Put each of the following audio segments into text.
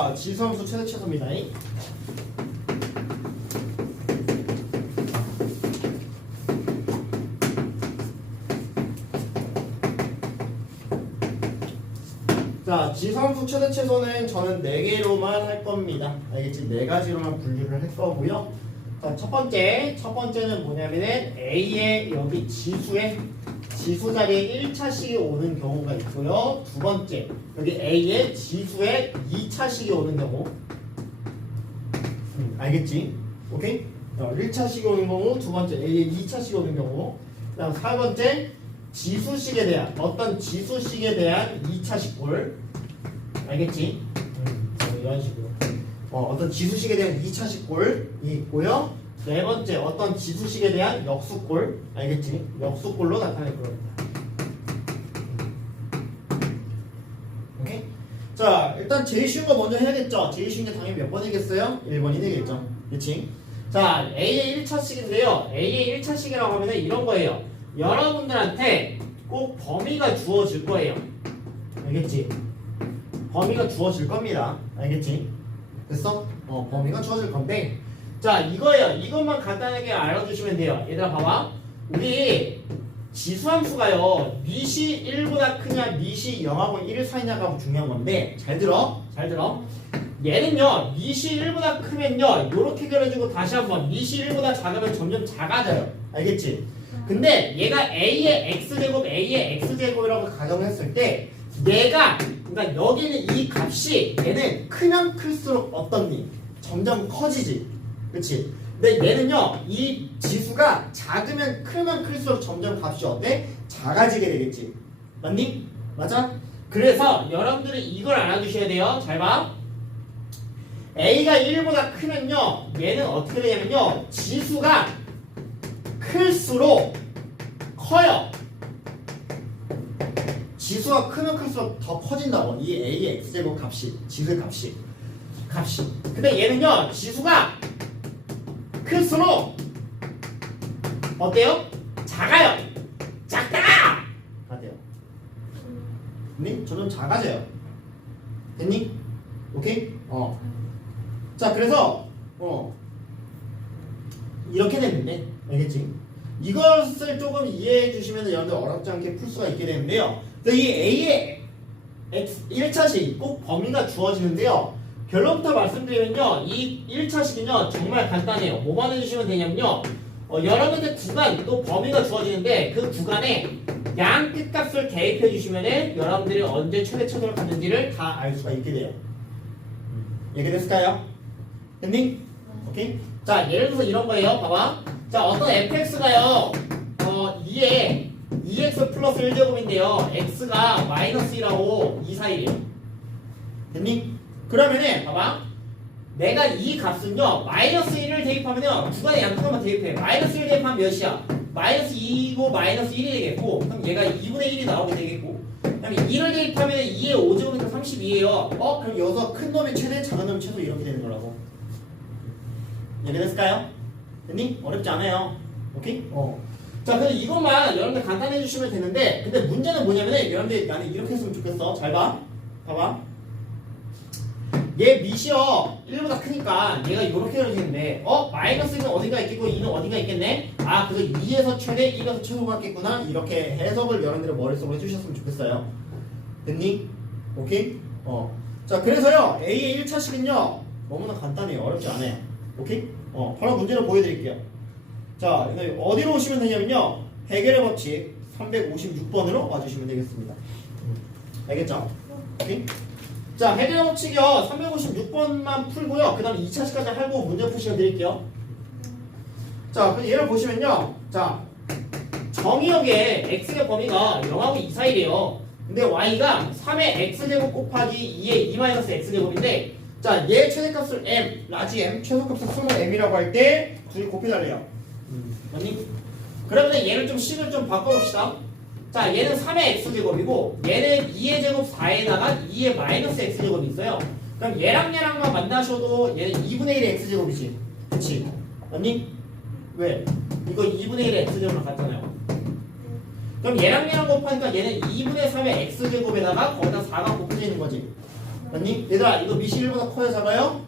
자, 지수함수 최대 최소입니다. 자, 지수함수 최대 최소는 저는 4개로만 할 겁니다. 알겠지? 4가지로만 분류를 할 거고요. 자, 첫 번째는 뭐냐면은 A의 여기 지수 자리에 1차식이 오는 경우가 있고요. 두 번째, 여기 A의 지수에 2차식이 오는 경우. 알겠지? 오케이? 1차식이 오는 경우, 두 번째, A의 2차식이 오는 경우. 그 다음 4번째, 지수식에 대한, 어떤 지수식에 대한 2차식 꼴. 알겠지? 이런 식으로. 어떤 지수식에 대한 2차식 꼴이 있고요. 네 번째, 어떤 지수식에 대한 역수꼴. 알겠지? 역수꼴로 나타낼 겁니다. 오케이? 자, 일단 제일 쉬운 거 먼저 해야겠죠? 제일 쉬운 게 당연히 몇 번이겠어요? 1번이 되겠죠? 그치? 자, A의 1차식인데요. A의 1차식이라고 하면 이런 거예요. 여러분들한테 꼭 범위가 주어질 거예요. 알겠지? 범위가 주어질 겁니다. 알겠지? 됐어? 범위가 주어질 건데, 자, 이거예요. 이것만 간단하게 알아주시면 돼요. 얘들아, 봐봐. 우리 지수함수가요, 밑이 1보다 크냐, 밑이 0하고 1 사이냐가 중요한 건데, 잘 들어. 얘는요, 밑이 1보다 크면요, 요렇게 그려주고 다시 한번 밑이 1보다 작으면 점점 작아져요. 알겠지? 근데 얘가 A의 X제곱, A의 X제곱이라고 가정했을 때, 그러니까 여기는 이 값이 얘는 크면 클수록 어떻니? 점점 커지지. 그치? 근데 얘는요, 이 지수가 작으면 크면 클수록 점점 값이 어때? 작아지게 되겠지. 맞니? 맞아? 그래서 여러분들이 이걸 알아두셔야 돼요. 잘 봐. A가 1보다 크면요, 얘는 어떻게 되냐면요, 지수가 클수록 커요. 지수가 크면 클수록 더 커진다고. 이 A의 X제곱 값이, 지수 값이. 근데 얘는요, 지수가 클수록 어때요? 작아요. 작다! 같아요. 됐니? 점점 작아져요. 됐니? 오케이? 자, 그래서 이렇게 됐는데, 알겠지? 이것을 조금 이해해 주시면 여러분들 어렵지 않게 풀 수가 있게 되는데요. 이 A의 X 1차식 꼭 범위가 주어지는데요. 결론부터 말씀드리면요, 이 1차식은요 정말 간단해요. 뭐만 해주시면 되냐면요, 여러분들 구간 또 범위가 주어지는데 그 구간에 양 끝값을 대입해 주시면은 여러분들이 언제 최대 최소를 갖는지를 다 알 수가 있게 돼요. 이해됐을까요? 됐니? 오케이. 자, 예를 들어서 이런 거예요. 봐봐. 자, 어떤 fx가요 2x 플러스 1제곱인데요 x가 마이너스 1하고 2 사이래요. 됐니? 그러면은 봐봐, 내가 이 값은요 마이너스 1을 대입하면요 구간의 양쪽만 대입해. 마이너스 1 대입하면 몇이야? 마이너스 2고 마이너스 1이 되겠고, 그럼 얘가 2분의 1이 나오게 되겠고, 그다음에 1을 대입하면 2의 5제곱이니까 32예요. 그럼 여기서 큰 놈이 최대, 작은 놈이 최소 이렇게 되는 거라고. 이해됐을까요? 됐니? 어렵지 않아요. 오케이? 자, 그래서 이것만 여러분들 간단히 해주시면 되는데, 근데 문제는 뭐냐면은 여러분들 나는 이렇게 했으면 좋겠어. 잘 봐. 봐봐. 얘 밑이요 1보다 크니까 얘가 이렇게 그려지는데, 마이너스는 어딘가 있겠고 2는 어딘가 있겠네. 그래서 2에서 최대, 1에서 최소가 있겠구나. 이렇게 해석을 여러분들의 머릿속으로 해주셨으면 좋겠어요. 됐니? 오케이? 자, 그래서요 A의 1차식은요 너무나 간단해요. 어렵지 않아요. 오케이? 바로 문제를 보여드릴게요. 자, 어디로 오시면 되냐면요, 해결의 법칙 356번으로 와주시면 되겠습니다. 알겠죠? 오케이? 자, 해결의 법칙이요 356번만 풀고요, 그 다음에 2차식까지 하고 문제 푸시면 드릴게요. 자, 그럼 얘를 보시면요, 자, 정의역의 x의 범위가 0하고 2 사이래요. 근데 y가 3의 x제곱 곱하기 2의 2-x제곱인데, 자, 얘 최대값을 m, 라지 m, 최소값을 스몰 m이라고 할 때 둘이 곱해달래요. 맞니? 그러면 얘를 좀 식을 좀 바꿔봅시다. 자, 얘는 3의 x제곱이고 얘는 2의 제곱 4에다가 2의 마이너스 x제곱이 있어요. 그럼 얘랑만 만나셔도 얘는 2분의 1의 x제곱이지. 그치? 맞니? 왜? 이거 2분의 1의 x제곱이랑 같잖아요. 그럼 얘랑 곱하니까 얘는 2분의 3의 x제곱에다가 거기다 4가 곱해져 있는 거지. 맞니? 얘들아 이거 미시 1보다 커요 작아요?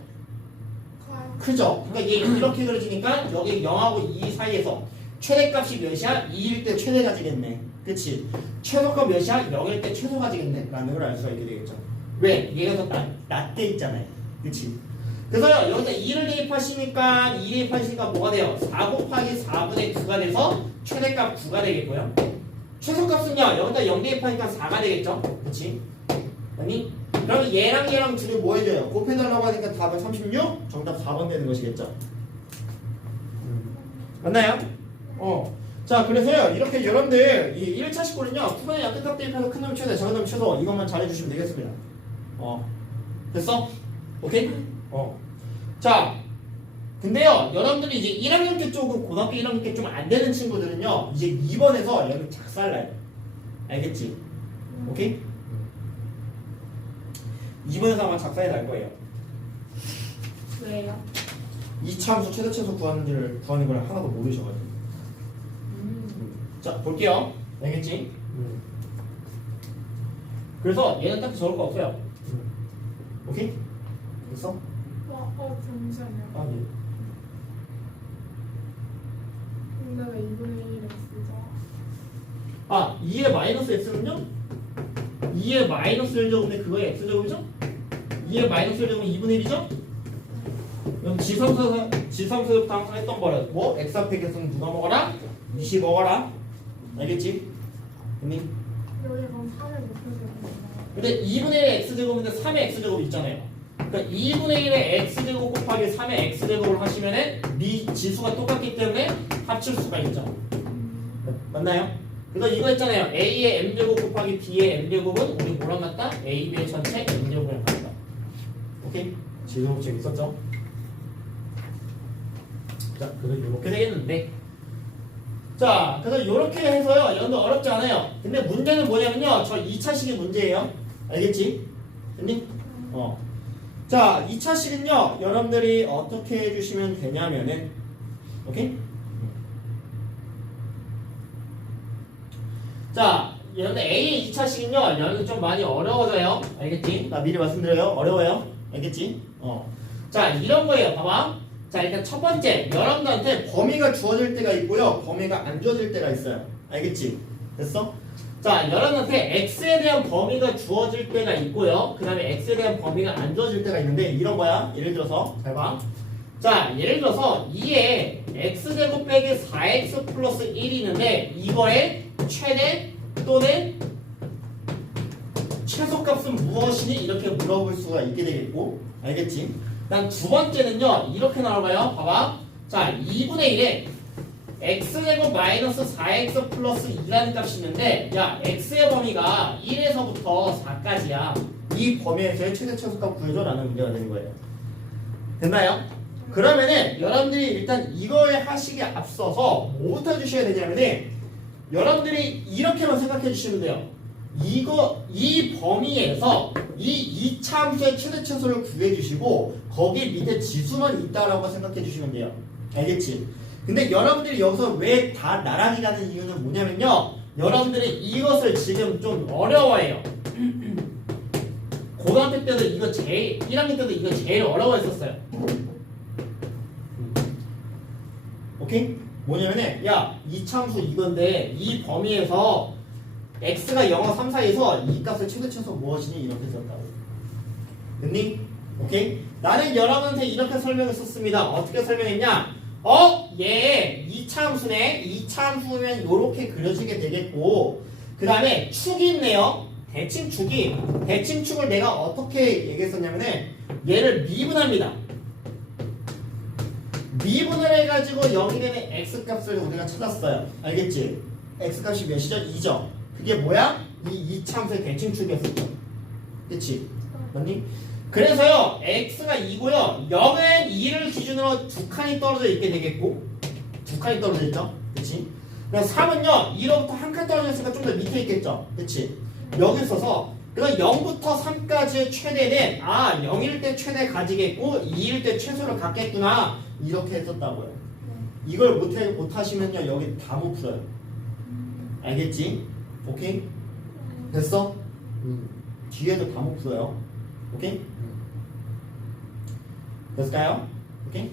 커요. 크죠? 그러니까 얘 이렇게 그려지니까 여기 0하고 2 사이에서 최대값이 몇이야? 2일 때 최대 가지겠네. 그치? 최소값 몇이야? 0일 때 최소 가지겠네. 라는 걸 알 수가 있게 되겠죠. 왜? 얘가 더 낮게 있잖아요. 그치? 그래서 여기다 2를 대입하시니까 2 대입하시니까 뭐가 돼요? 4 곱하기 4분의 9가 돼서 최대값 9가 되겠고요. 최소값은요. 여기다 0 대입하니까 4가 되겠죠. 그치? 아니? 그러면 얘랑 둘이 뭐 해줘요? 곱해달라고 하니까 답은 36? 정답 4번 되는 것이겠죠. 맞나요? 자, 그래서요, 이렇게 여러분들, 이 1차 식구는요, 푸른의 약값 대입해서 큰 놈 최대, 작은 놈 최소, 이것만 잘해주시면 되겠습니다. 됐어? 오케이? 자, 근데요, 여러분들이 이제 1학년 때 쪽은 고등학교 1학년 때 좀 안 되는 친구들은요, 이제 2번에서 여러분 작살나요. 알겠지? 오케이? 2번에서 아마 작살이 날 거예요. 왜요? 이차함수 최대 최소 구하는 걸 하나도 모르셔가지고. 자, 볼게요. 알겠지? 그래서 얘는 딱히 적을 거 없어요. 오케이? 됐어? 잠시만요. 아, 네. 근데 왜 2분의 1을 쓰죠? 2의 마이너스 x는요? 2의 마이너스 1제곱인데 그거의 x제곱이죠? 2의 마이너스 1제곱은 2분의 1이죠? 그럼 지삼수부터 항상 했던 버릇. 뭐? x 앞에 계수는 누가 먹어라? 20 먹어라. 알겠지? 언니? 여기 그럼 3을 못해주는 근데 2분의 1의 x제곱인데 3의 x제곱이 있잖아요. 그러니까 2분의 1의 x제곱 곱하기 3의 x제곱을 하시면은 지수가 똑같기 때문에 합칠 수가 있죠. 맞나요? 그래서 이거 했잖아요. a의 m제곱 곱하기 b의 m제곱은 우리 뭐랑 같다? a, b의 전체 m제곱이랑 같다. 오케이? 지수법칙 있었죠? 자, 그래서 이렇게 되겠는데. 자, 그래서 이렇게 해서요. 여러분들 어렵지 않아요. 근데 문제는 뭐냐면요. 저 2차식이 문제예요. 알겠지? 됐니? 자, 2차식은요. 여러분들이 어떻게 해주시면 되냐면은, 오케이? 자, 여러분들 A의 2차식은요. 여러분들 좀 많이 어려워져요. 알겠지? 나 미리 말씀드려요. 어려워요. 알겠지? 자, 이런 거예요. 봐봐. 자, 일단 첫 번째. 여러분들한테 범위가 주어질 때가 있고요. 범위가 안 주어질 때가 있어요. 알겠지? 됐어? 자, 여러분한테 x에 대한 범위가 주어질 때가 있고요. 그 다음에 x에 대한 범위가 안 주어질 때가 있는데 이런 거야. 예를 들어서 잘 봐. 자, 예를 들어서 2에 x제곱 빼기 4x 플러스 1이 있는데 이거의 최대 또는 최소값은 무엇이니? 이렇게 물어볼 수가 있게 되겠고. 알겠지? 그다음 두 번째는요. 이렇게 나와봐요. 봐봐. 자, 2분의 1에 x제곱 마이너스 4x 플러스 2라는 값이 있는데 야, x의 범위가 1에서부터 4까지야. 이 범위에서의 최대 최소값 구해줘 라는 문제가 되는 거예요. 됐나요? 그러면은 여러분들이 일단 이거에 하시기 앞서서 뭐부터 해주셔야 되냐면은 여러분들이 이렇게만 생각해 주시면 돼요. 이 범위에서 이 2차 함수의 최대 최소를 구해 주시고 거기 밑에 지수만 있다라고 생각해 주시면 돼요. 알겠지? 근데 여러분들이 여기서 왜 다 나란히 가는 이유는 뭐냐면요. 여러분들이 이것을 지금 좀 어려워해요. 고등학교 때도 이거 1학년 때도 이거 제일 어려워했었어요. 오케이? 뭐냐면은 야, 이 참수 이건데 이 범위에서 x가 0과 3 사이에서 이 값의 최대 최소 무엇이니? 이렇게 썼다고. 됐니? 오케이? 나는 여러분한테 이렇게 설명했었습니다. 어떻게 설명했냐? 얘 2차 함수네. 2차 함수면 이렇게 그려지게 되겠고 그 다음에 축이 있네요. 대칭축이. 대칭축을 내가 어떻게 얘기했었냐면은 얘를 미분합니다. 미분을 해가지고 여기 되는 x값을 우리가 찾았어요. 알겠지? x값이 몇이죠? 2죠? 그게 뭐야? 이 2차 함수의 대칭축이었었죠. 그치? 맞니? 그래서요, x가 2고요, 0은 2를 기준으로 두 칸이 떨어져 있게 되겠고, 두 칸이 떨어져 있죠? 그치? 그럼 3은요, 2로부터 한 칸 떨어져 있으니까 좀 더 밑에 있겠죠? 그치? 여기 있어서, 그럼 0부터 3까지의 최대는, 0일 때 최대 가지겠고, 2일 때 최소를 갖겠구나. 이렇게 했었다고요. 이걸 못하시면요, 여기 다 못 풀어요. 알겠지? 오케이? 됐어? 뒤에도 다 못 풀어요. 오케이? 됐을까요? 오케이?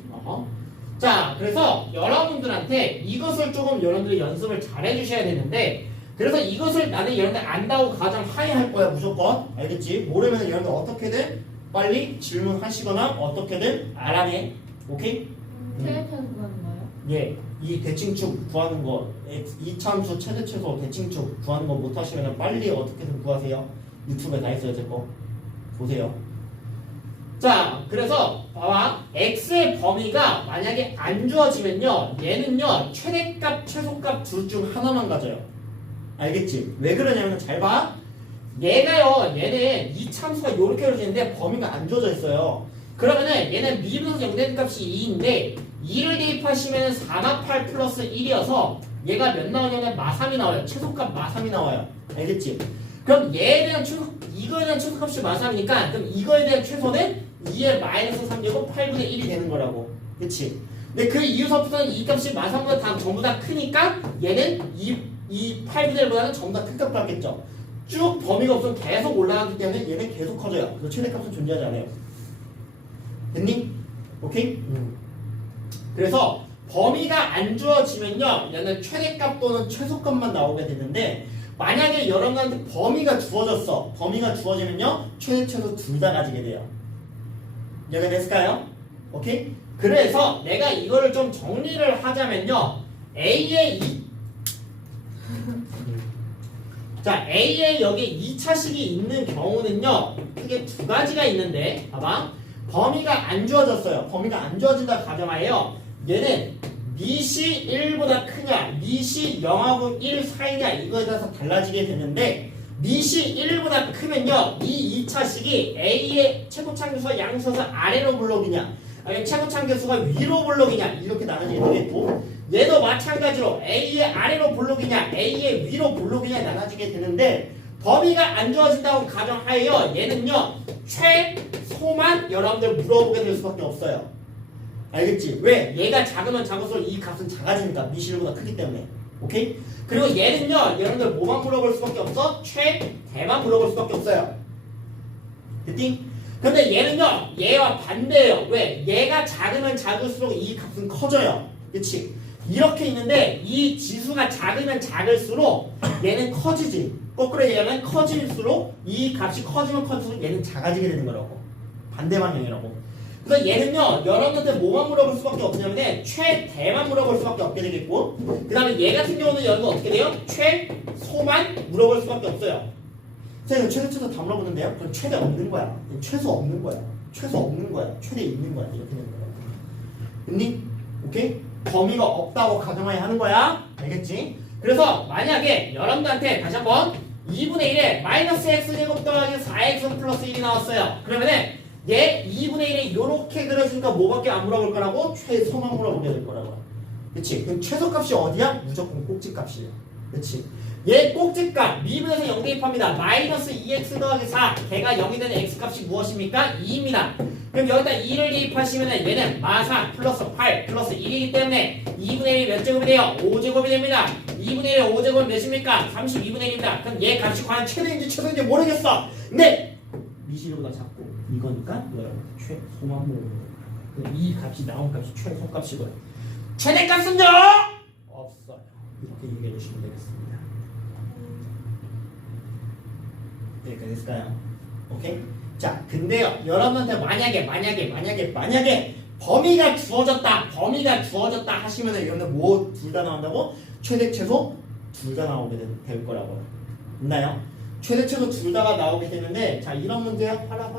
자, 그래서 여러분들한테 이것을 조금 여러분들이 연습을 잘 해주셔야 되는데, 그래서 이것을 나는 여러분들 안다고 가장 하이 할 거야, 무조건. 알겠지? 모르면 여러분들 어떻게든 빨리 질문하시거나 어떻게든 알아내. 오케이? 최대편 구하는 거예요? 예, 이 대칭축 구하는 거, 이차함수 최대 최소 대칭축 구하는 거 못 하시면 빨리 어떻게든 구하세요. 유튜브에 다 있어요, 제 거. 보세요. 자, 그래서 봐봐. x의 범위가 만약에 안 주어지면요, 얘는요 최대값, 최소값 둘 중 하나만 가져요. 알겠지? 왜 그러냐면 잘 봐. 얘가요, 얘는 이 참수가 이렇게 그려지는데 범위가 안 주어져 있어요. 그러면은 얘는 미분에서 0되는 값이 2인데 2를 대입하시면 4마8 플러스 1이어서 얘가 몇 나오냐면 마3이 나와요. 최소값 마3이 나와요. 알겠지? 그럼 얘에 대한 이거에 대한 최소값이 마3이니까 그럼 이거에 대한 최소는 2의 마이너스 3제곱 8분의 1이 되는 거라고. 그치? 근데 그 이유서부터는 이 값이 마3보다 다 전부 다 크니까 얘는 이 8분의 1보다는 전부 다 큰 값 받겠죠. 쭉 범위가 없으면 계속 올라가기 때문에 얘는 계속 커져요. 그래서 최대값은 존재하지 않아요. 됐니? 오케이? 그래서 범위가 안 주어지면요, 얘는 최대값 또는 최소값만 나오게 되는데, 만약에 여러분한테 범위가 주어졌어. 범위가 주어지면요, 최대 최소 둘 다 가지게 돼요. 이해가 됐을까요? 오케이? 그래서 내가 이거를 좀 정리를 하자면요, A의 자, A에 여기 2차식이 있는 경우는요, 크게 두 가지가 있는데, 봐봐. 범위가 안 주어졌어요. 범위가 안 주어진다 가정하에요. 얘는 밑이 1보다 크냐, 밑이 0하고 1 사이냐, 이거에 따라서 달라지게 되는데, 밑이 1보다 크면요, 이 2차식이 A의 최고차항계수가 양수에서 아래로 블록이냐, 아니면 최고차항계수가 위로 블록이냐, 이렇게 나눠지게 되겠고, 얘도 마찬가지로 A의 아래로 블록이냐, A의 위로 블록이냐 나눠지게 되는데, 범위가 안 주어진다고 가정하에요. 얘는요, 최소만 여러분들 물어보게 될 수밖에 없어요. 알겠지? 왜? 얘가 작으면 작을수록 이 값은 작아지니까 미실보다 크기 때문에. 오케이? 그리고 얘는요, 여러분들 뭐만 물어볼 수밖에 없어? 최대만 물어볼 수밖에 없어요. 됐지? 근데 얘는요, 얘와 반대예요. 왜? 얘가 작으면 작을수록 이 값은 커져요. 그치? 이렇게 있는데 이 지수가 작으면 작을수록 얘는 커지지. 거꾸로 얘기하면 커질수록 이 값이 커지면 커질수록 얘는 작아지게 되는 거라고. 반대 방향이라고. 그래서 얘는요, 여러분한테 뭐만 물어볼 수밖에 없냐면 최대만 물어볼 수밖에 없게 되겠고, 그 다음에 얘 같은 경우는 여러분 어떻게 돼요? 최소만 물어볼 수밖에 없어요. 선생님 최대 최소 다 물어보는데요? 그럼 최대 없는 거야. 최소 없는 거야. 최소 없는 거야. 최대 있는 거야. 이렇게 되는 거야. 됐니? 오케이? 범위가 없다고 가정해야 하는 거야. 알겠지? 그래서 만약에 여러분들한테 다시 한번 2분의 1에 마이너스 x제곱 더하기 4x 플러스 1이 나왔어요. 그러면은 얘 2분의 1에 이렇게 그려지니까 뭐밖에 안 물어볼 거라고? 최소만 물어보게 될 거라고. 그치? 그럼 최소값이 어디야? 무조건 꼭지값이에요. 그치? 얘 꼭지값 미분에서 0 대입합니다. 마이너스 2x 더하기 4 걔가 0이 되는 x값이 무엇입니까? 2입니다. 그럼 여기다 2를 대입하시면 얘는 마4 플러스 8 플러스 1이기 때문에 2분의 1이 몇 제곱이 돼요? 5제곱이 됩니다. 2분의 1의 5제곱은 몇입니까? 32분의 1입니다. 그럼 얘 값이 과연 최대인지 최소인지 모르겠어. 근데 미시보다 작고 이거니까 여러분 최소만 모르는 거예요. 이 값이 나온 값이 최소값이고요. 최대값은요? 없어요. 이렇게 얘기해 주시면 되겠습니다. 여기까지 됐을까요? 오케이? 자, 근데요, 여러분한테 만약에 범위가 주어졌다 하시면 여러분들 뭐 둘 다 나온다고? 최대 최소 둘 다 나오게 될 거라고요. 있나요? 최대 최소 둘 다가 나오게 되는데, 자, 이런 문제야. 봐라.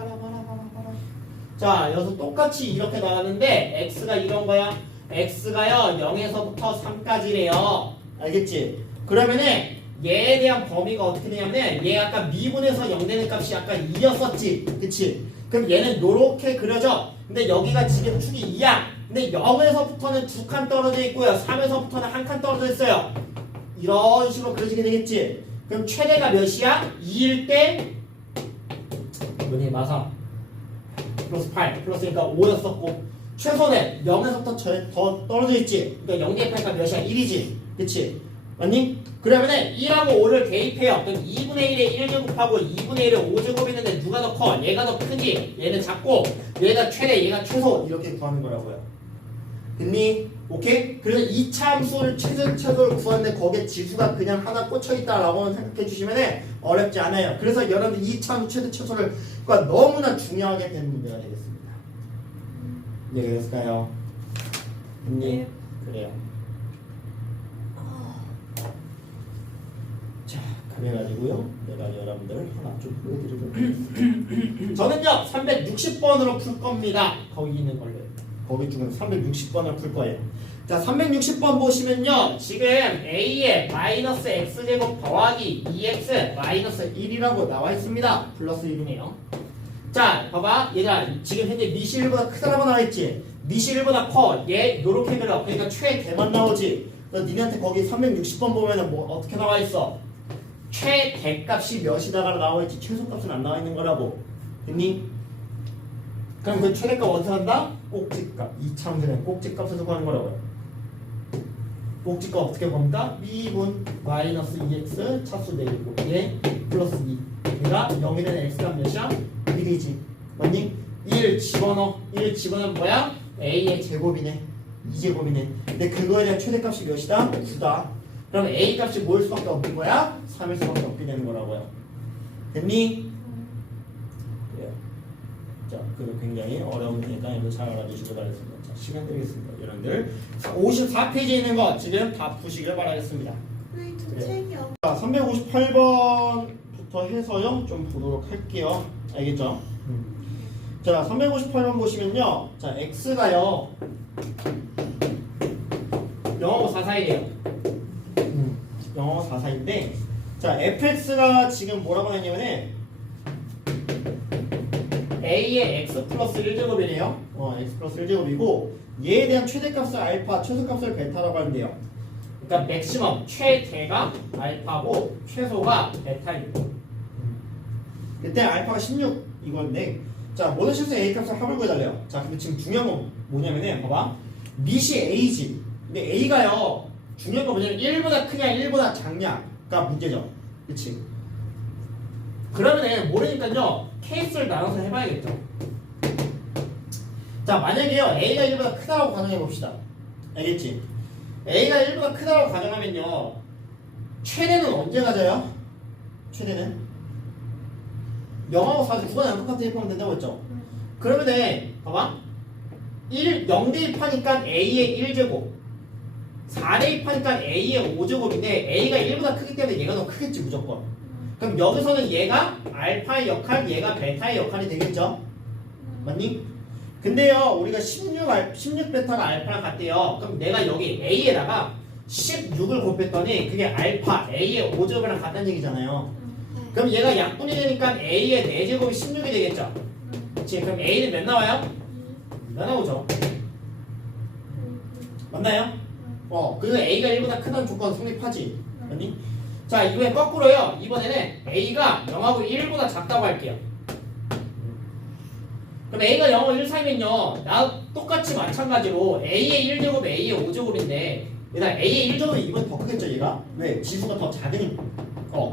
자, 여기서 똑같이 이렇게 나왔는데 x가 이런 거야. x가요 0에서부터 3까지래요. 알겠지? 그러면은 얘에 대한 범위가 어떻게 되냐면 얘 아까 미분에서 0 되는 값이 아까 2였었지. 그치? 그럼 얘는 요렇게 그려져. 근데 여기가 지금 축이 2야. 근데 0에서부터는 2칸 떨어져 있고요. 3에서부터는 1칸 떨어져 있어요. 이런 식으로 그려지게 되겠지. 그럼 최대가 몇이야? 2일 때 뭐니? 마사 플러스 8 플러스니까 5였었고, 최소는 0에서부터 더 떨어져 있지. 그러니까 0 대입하니까 몇이야? 1이지. 그치? 맞니? 그러면은 1하고 5를 대입해요. 그럼 2분의 1에 1제곱하고 2분의 1에 5제곱 있는데 누가 더 커? 얘가 더 크지? 얘는 작고 얘가 최대 얘가 최소 이렇게 구하는 거라고요. 됐니? 오케이? 그래서 2차 함수를 최소를 구하는데 거기에 지수가 그냥 하나 꽂혀있다라고 생각해 주시면 어렵지 않아요. 그래서 여러분들 2차 함수 최소를 너무나 중요하게 되는 문제가 되겠습니다. 이해가 됐을까요? 됐니? 네. 그래요. 자, 그래가지고요. 내가 여러분들 하나 좀 보여드리도록 하겠습니다. 저는요 360번으로 풀 겁니다. 거기 있는 걸로. 거기 중에 360번을 풀 거예요. 자, 360번 보시면요. 지금 A에 마이너스 X제곱 더하기 2X 마이너스 1이라고 나와 있습니다. 플러스 1이네요. 자, 봐봐. 얘가 지금 현재 미시 1보다 크다라고 나와 있지? 미시 1보다 커. 얘 요렇게 그려. 그러니까 최대만 나오지. 그래서 니네한테 거기 360번 보면은 뭐 어떻게 나와 있어? 최대값이 몇이다가 나와 있지. 최소값은 안 나와 있는 거라고. 됐니? 그럼 그 최대값 어디서 한다? 꼭지값. 이참수는 꼭지값에서 구하는 거라고요. 꼭지값 어떻게 봅니까? B분 마이너스 2x 차수 내리고 얘 플러스 2. 얘가 0이 되는 x값 몇이야? 1이지. 맞니? 1 집어넣어. 1 집어넣으면 뭐야? a의 제곱이네. 2제곱이네. 근데 그거에 대한 최대값이 몇이다? 9다. 그럼 a 값이 뭐일 수밖에 없는 거야? 3일 수밖에 없게 되는 거라고요. 됐니? 그래요. 자, 그래도 굉장히 어려운 테니까 이거 잘 알아두시길 바라겠습니다. 자, 시간 드리겠습니다. 여러분들 54페이지에 있는 거 지금 다 푸시길 바라겠습니다. 저 그래요. 책이 없. 자, 358번부터 해서요 좀 보도록 할게요. 알겠죠? 자, 358번 보시면요. 자, x가요 0하고 4사이래요. 0하고 4사인데 자, fx가 지금 뭐라고 했냐면은 a의 x 플러스 1제곱이네요. x 플러스 1제곱이고 얘에 대한 최대값을 알파, 최소값을 베타라고 하는데요. 그러니까 맥시멈, 최대가 알파고 최소가 베타입니다. 그때 알파가 16 이건데 자, 모든 실수 a 값을 합을 구해달래요. 자, 근데 지금 중요한 건 뭐냐면은 봐봐. 밑이 a지. 근데 a가요 중요한 건 뭐냐면 1보다 크냐 1보다 작냐가 문제죠. 그치? 그러면은 모르니까요 케이스를 나눠서 해봐야겠죠. 자, 만약에요 a가 1보다 크다라고 가정해 봅시다. 알겠지? a가 1보다 크다라고 가정하면요 최대는 언제 가져요? 최대는 0하고 4를 누가 양똑같이 대입하면 된다고 했죠. 그러면은 봐봐 0 대입하니까 a의 1제곱 4 대입하니까 a의 5제곱인데 a가 1보다 크기 때문에 얘가 더 크겠지 무조건. 그럼 여기서는 얘가 알파의 역할, 얘가 베타의 역할이 되겠죠? 맞니? 근데요, 우리가 16 베타가 알파랑 같대요. 그럼 내가 여기 A에다가 16을 곱했더니 그게 알파, A의 5제곱이랑 같다는 얘기잖아요. 그럼 얘가 약분이 되니까 A의 4제곱이 16이 되겠죠? 그치? 그럼 A는 몇 나와요? 2가 나오죠. 맞나요? 그 A가 1보다 크다는 조건 성립하지. 맞니? 자, 이번엔 거꾸로요. 이번에는 A가 0하고 1보다 작다고 할게요. 그럼 A가 0하고 1 사이면요. 똑같이 마찬가지로 A의 1제곱, A의 5제곱인데 얘가 A의 1제곱이 이번에 더 크겠죠, 얘가? 왜? 지수가 더 작으니까.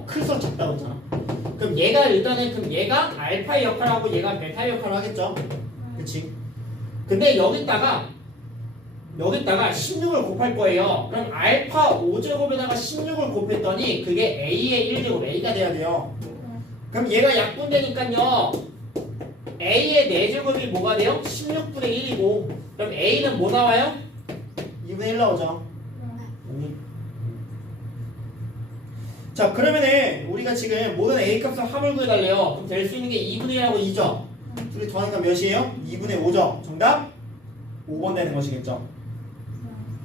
클수록 작다고 했잖아. 그럼 얘가 일단은 그럼 얘가 알파의 역할을 하고 얘가 베타의 역할을 하겠죠? 그치? 근데 여기다가 16을 곱할 거예요. 그럼 알파 5제곱에다가 16을 곱했더니 그게 A의 1제곱, A가 돼야 돼요. 그럼 얘가 약분되니까요. A의 4제곱이 뭐가 돼요? 16분의 1이고 그럼 A는 뭐 나와요? 2분의 1 나오죠. 자, 그러면은 우리가 지금 모든 A 값을 합을 구해달래요. 그럼 될 수 있는 게 2분의 1하고 2죠. 둘이 더하니까 몇이에요? 2분의 5죠. 정답? 5번 되는 것이겠죠.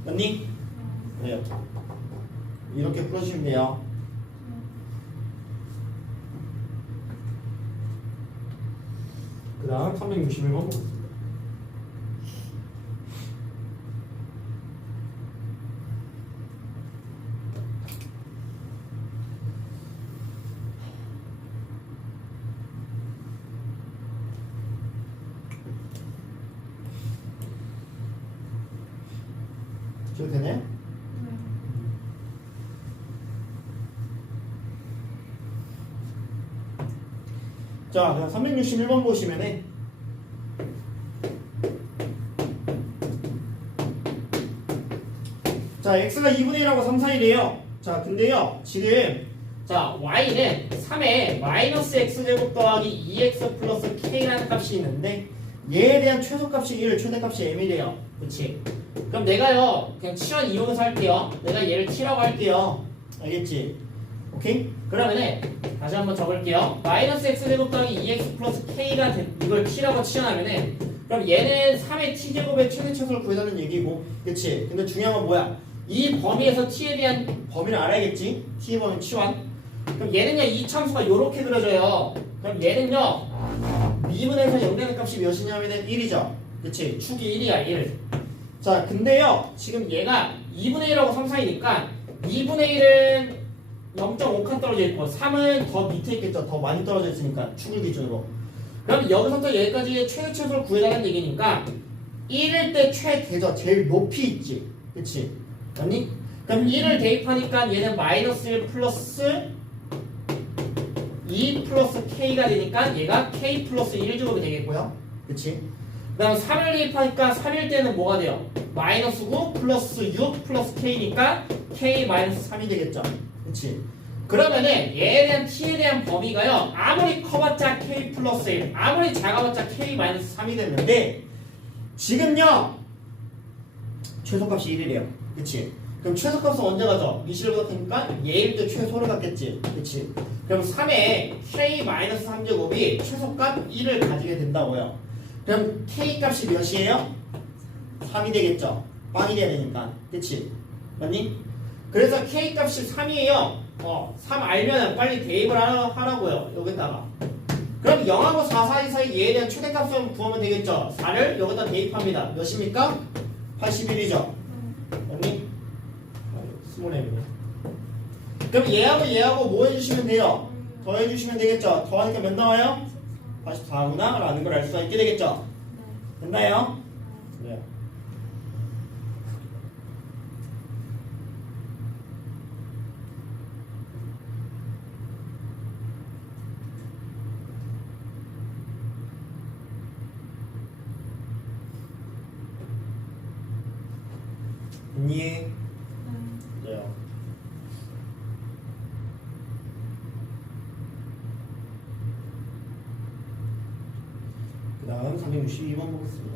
맞니? 그래요. 이렇게 풀어주시면 돼요. 그 다음 361번 보겠습니다. 저도 되네? 자, 그럼 361번 보시면은 자, x가 2분의 1하고 3, 4이래요. 자, 근데요, 지금 자, y는 3에 마이너스 x제곱 더하기 2x 플러스 k라는 값이 있는데 얘에 대한 최소값이 1, 최대값이 m이래요. 그치? 그럼 내가요, 그냥 치환 이용해서 할게요. 내가 얘를 t라고 할게요. 알겠지? 오케이? 그러면은 다시 한번 적을게요. 마이너스 x제곱 더하기 2x 플러스 k가 이걸 t라고 치환하면은 그럼 얘는 3의 t제곱의 최대 최소를 구해달라는 얘기고, 그치? 근데 중요한 건 뭐야? 이 범위에서 t에 대한 범위를 알아야겠지? t의 범위 치환. 그럼 얘는요, 이 참수가 요렇게 그려져요. 그럼 얘는요, 미분에서 0되는 값이 몇이냐면은 1이죠. 그치? 축이 1이야, 1. 자, 근데요, 지금 얘가 2분의 1하고 3, 4이니까 2분의 1은 0.5칸 떨어져 있고 3은 더 밑에 있겠죠. 더 많이 떨어져 있으니까 축을 기준으로. 그럼 여기서부터 여기까지의 최대 최소를 구해달라는 얘기니까 1일 때 최대죠. 제일 높이 있지. 그치? 맞니? 그럼 1을 대입하니까 얘는 마이너스 1 플러스 2 플러스 k가 되니까 얘가 k 플러스 1제곱이 되겠고요. 그치? 그 다음 3을 대입하니까 3일 때는 뭐가 돼요? 마이너스 9 플러스 6 플러스 k니까 k 마이너스 3이 되겠죠. 그치? 그러면은 얘에 대한 t에 대한 범위가요, 아무리 커봤자 k 플러스 1, 아무리 작아봤자 k 마이너스 3이 됐는데 지금요 최소값이 1이래요. 그치? 그럼 최소값은 언제 가죠? 미실보다 테니까 얘일 때 최소를 갖겠지. 그치? 그럼 3의 k-3제곱이 최소값 1을 가지게 된다고요. 그럼 k값이 몇이에요? 3이 되겠죠. 빵이 돼야 되니까. 그치? 맞니? 그래서 k값이 3이에요. 3 알면 빨리 대입을 하라고요. 여기다가. 그럼 0하고 4 사이 얘에 대한 최대값을 구하면 되겠죠. 4를 여기다 대입합니다. 몇입니까? 81이죠. 맞니? 24이네. 그럼 얘하고 뭐 해주시면 돼요? 더해주시면 되겠죠. 더하니까 몇 나와요? 84구나 라는 걸 알 수가 있게 되겠죠. 됐나요? 네. 됐니? 네. 그 다음 362번 보겠습니다.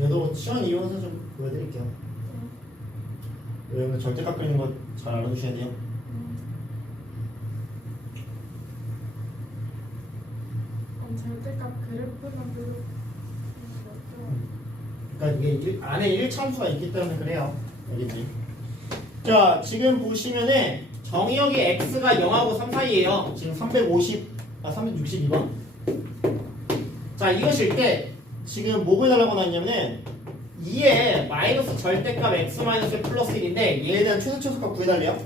얘도 시원 이용해서 좀 보여드릴게요. 여러분 절대값 그리는 거 잘 알아두셔야 돼요. 절대값 그래프만 그려. 그러니까 이게 안에 1참수가 있기 때문에 그래요. 알겠지? 자, 지금 보시면은 정의역이 x가 0하고 3 사이에요. 지금 362번. 자, 이것일 때 지금 뭐 구해달라고 나왔냐면은 2에 마이너스 절대값 x 마이너스 플러스 1인데 얘에 대한 최소값 구해달래요.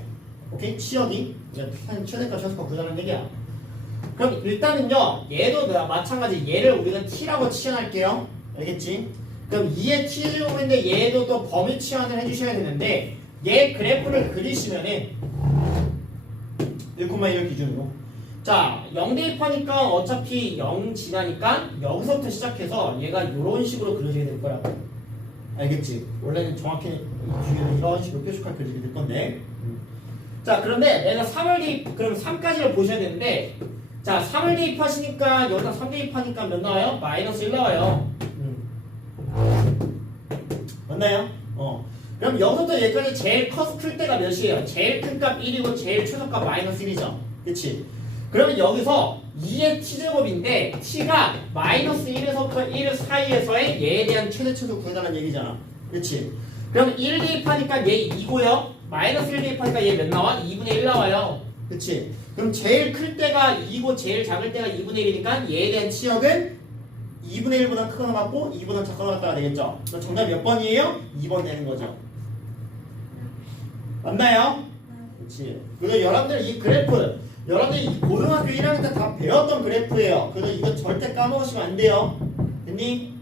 오케이? 치역이 최대값 최소값 구해달라는 얘기야. 그럼 일단은요, 얘도 마찬가지 얘를 우리가 t라고 치환할게요. 알겠지? 그럼 2의 t제곱인데 얘도 또 범위 치환을 해주셔야 되는데 얘 그래프를 그리시면은 1,1을 기준으로 자 0 대입하니까 어차피 0 지나니까 여기서부터 시작해서 얘가 이런 식으로 그려지게 될 거라고. 알겠지? 원래는 정확히 뒤에는 이런 식으로 뾰족하게 그려지게 될 건데 자 그런데 내가 3을 대입 그럼 3까지를 보셔야 되는데 자 3을 대입하시니까 여기다 3 대입하니까 몇 나와요? 마이너스 1 나와요. 맞나요? 그럼 여기서부터 여기까지 제일 클 때가 몇이에요? 제일 큰 값 1이고 제일 최소값 마이너스 1이죠. 그치? 그러면 여기서 2의 t제곱인데 t가 마이너스 1에서부터 1 사이에서의 얘에 대한 최대 최소 구해달라는 얘기잖아. 그치? 그럼 1 대입하니까 얘 2고요. 마이너스 1 대입하니까 얘 몇 나와? 2분의 1 나와요. 그치? 그럼 제일 클 때가 2고 제일 작을 때가 2분의 1이니까 얘에 대한 치역은 2분의 1보다 크거나 같고 2보다 작거나 같다가 되겠죠. 그럼 정답 몇 번이에요? 2번 되는 거죠. 맞나요? 그렇지. 그리고 여러분들 이 그래프 여러분들이 고등학교 1학년 때 다 배웠던 그래프예요. 그래서 이거 절대 까먹으시면 안 돼요. 됐니?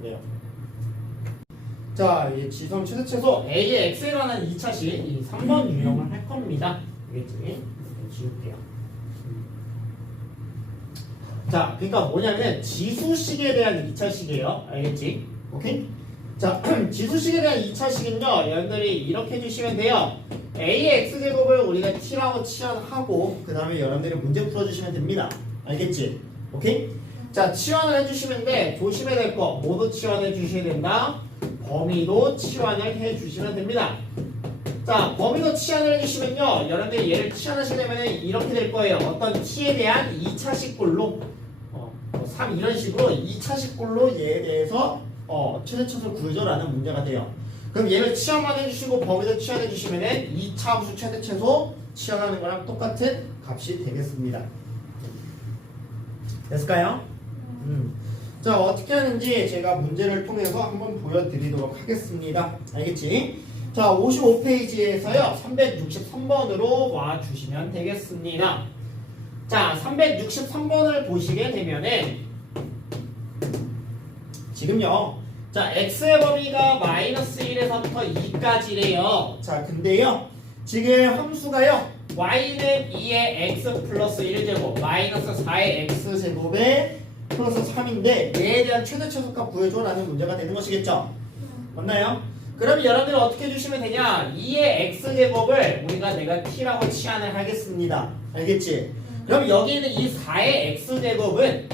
그래요. 자, 이 지성 최대최소 A의 X에 관한 2차식 이 3번 유형을 할 겁니다. 알겠지? 지울게요. 자, 그러니까 뭐냐면 지수식에 대한 2차식이에요. 알겠지? 오케이? 자, 지수식에 대한 2차식은요. 여러분들이 이렇게 해주시면 돼요. a의 x제곱을 우리가 t라고 치환하고 그 다음에 여러분들이 문제 풀어주시면 됩니다. 알겠지? 오케이? 자, 치환을 해주시면 돼. 조심해야 될 거 모두 치환해 주셔야 된다. 범위도 치환을 해주시면 됩니다. 자, 범위도 치환을 해주시면요. 여러분들이 얘를 치환하시려면 이렇게 될 거예요. 어떤 t에 대한 2차식꼴로 3 이런 식으로 2차식꼴로 얘에 대해서 최대차수를 구해줘라는 문제가 돼요. 그럼 얘를 치환만 해주시고 범위도 치환해 주시면은 2차 함수 최대최소 치환하는 거랑 똑같은 값이 되겠습니다. 됐을까요? 자, 어떻게 하는지 제가 문제를 통해서 한번 보여드리도록 하겠습니다. 알겠지? 자, 55페이지에서요 363번으로 와주시면 되겠습니다. 자, 363번을 보시게 되면은 지금요, 자, x의 범위가 마이너스 1에서부터 2까지래요. 자, 근데요, 지금 함수가요, y는 2의 x 플러스 1제곱, 마이너스 4의 x제곱에 플러스 3인데, 얘에 대한 최대최소값 구해줘라는 문제가 되는 것이겠죠? 맞나요? 그럼 여러분들 어떻게 해주시면 되냐? 2의 x제곱을 내가 t라고 치환을 하겠습니다. 알겠지? 그럼 여기 있는 이 4의 x제곱은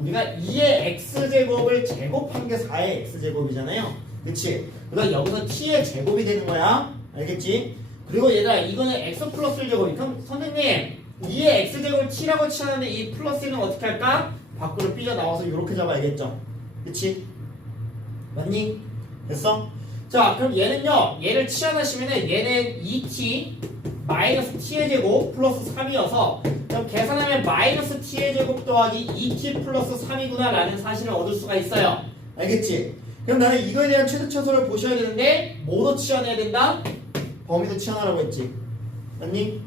우리가 2의 x제곱을 제곱한 게 4의 x제곱이잖아요. 그치? 그러니까 여기서 t의 제곱이 되는 거야. 알겠지? 그리고 얘들아, 이거는 x 플러스 1제곱이. 그럼 선생님, 2의 x제곱을 t라고 치하는데 이 플러스 1은 어떻게 할까? 밖으로 삐져나와서 이렇게 잡아야겠죠. 그치? 맞니? 됐어? 자, 그럼 얘는요, 얘를 치환하시면은 얘는 2t 마이너스 t의 제곱 플러스 3이어서 그럼 계산하면 마이너스 t의 제곱 더하기 2t 플러스 3이구나 라는 사실을 얻을 수가 있어요. 알겠지? 그럼 나는 이거에 대한 최대차수를 보셔야 되는데 뭐도 치환해야 된다? 범위도 치환하라고 했지. 맞니?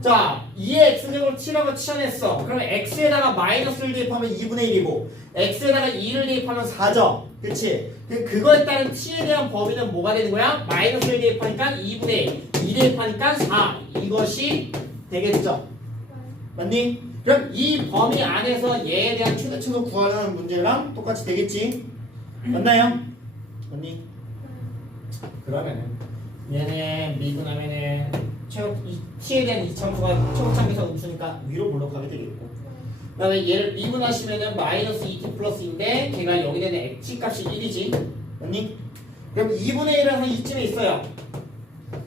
자, 2의 x제곱을 t라고 치환했어. 그러면 x에다가 마이너스를 대입하면 2분의 1이고 x에다가 2를 대입하면 4죠. 그치? 그거에 따른 t에 대한 범위는 뭐가 되는 거야? 마이너스를 대입하니까 2분의 1, 2 대입하니까 4. 이것이 되겠죠. 맞니? 그럼 이 범위 안에서 얘에 대한 최대차수 구하라는 문제랑 똑같이 되겠지? 맞나요? 맞니? 그러면은 얘네 미분하면은 t에 대한 이차함수가 최고참에서 음수니까 위로 올라가게 되겠고, 그 다음에 얘를 미분하시면은 마이너스 2t 플러스인데 걔가 여기 되는 t 값이 1이지. 맞니? 그럼 2분의 1은 한 이쯤에 있어요.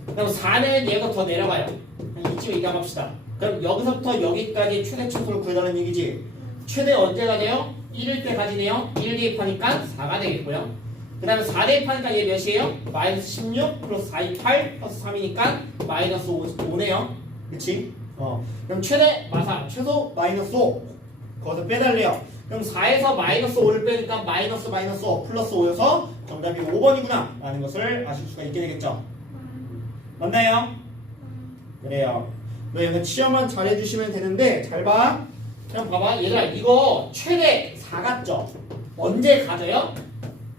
그럼 4는 얘가 더 내려가요. 한 이쯤에 이감합시다. 그럼 여기서부터 여기까지 최대 최소를 구해달라는 얘기지. 최대 언제가 돼요? 1일 때 가지네요. 1 대입하니까 4가 되겠고요. 그 다음에 4 대입하니까 얘 몇이에요? 마이너스 16 플러스 4이 8 플러스 3이니까 마이너스 5네요. 그치? 그럼 최대 마상 최소 마이너스 5 거기서 빼달래요. 그럼 4에서 마이너스 5를 빼니까 마이너스 5 플러스 5여서 정답이 5번이구나 라는 것을 아실 수가 있게 되겠죠. 맞나요? 그래요. 너 여기서 치환만 잘 해주시면 되는데 잘 봐. 그냥 봐봐. 얘들아, 이거 최대 4 같죠? 언제 가져요?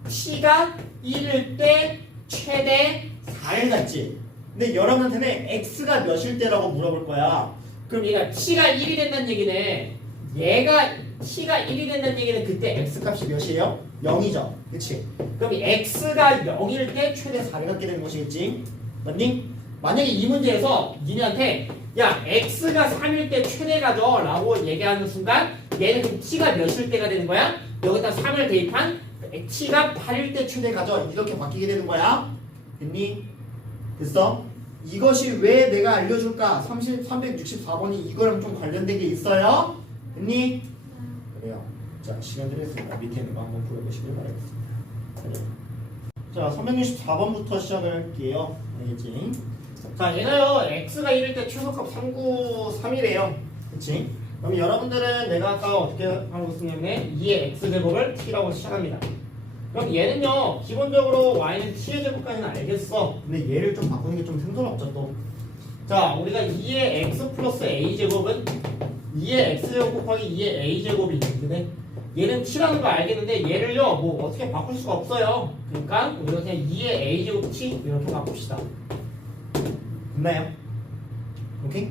t가 1일 때 최대 4를 갖지. 근데 여러분한테는 x가 몇일 때라고 물어볼 거야. 그럼 얘가 t가 1이 된다는 얘기네. 얘가 t가 1이 된다는 얘기는 그때 x값이 몇이에요? 0이죠. 그치? 그럼 x가 0일 때 최대 4를 갖게 되는 것이겠지. 맞니? 만약에 이 문제에서 니네한테 야, x가 3일 때 최대 가져 라고 얘기하는 순간 얘는 그럼 t가 몇일 때가 되는 거야? 여기다 3을 대입한 t가 8일 때 최대 가져 이렇게 바뀌게 되는 거야. 됐니? 됐어? 이것이 왜 내가 알려줄까? 364번이 이거랑 좀 관련된 게 있어요. 됐니? 그래요. 자, 시간 드렸습니다. 밑에 있는 거 한번 보여보시길 바라겠습니다. 그래요. 자, 364번부터 시작을 할게요. 알겠지? 자, 얘가요, x가 1일 때 최소값 393이래요. 그치? 그럼 여러분들은 내가 아까 어떻게 하고 있었냐면 2의 x제곱을 t라고 시작합니다. 그럼 얘는요, 기본적으로 y는 t의 제곱까지는 알겠어. 근데 얘를 좀 바꾸는 게 좀 생소롭죠, 또. 자, 우리가 2의 x 플러스 a제곱은 2의 x제곱 곱하기 2의 a제곱이 있는데 얘는 t라는 거 알겠는데 얘를요, 뭐 어떻게 바꿀 수가 없어요. 그러니까 우리가 그냥 2의 a제곱 t 이렇게 바꿉시다. 됐나요? 오케이?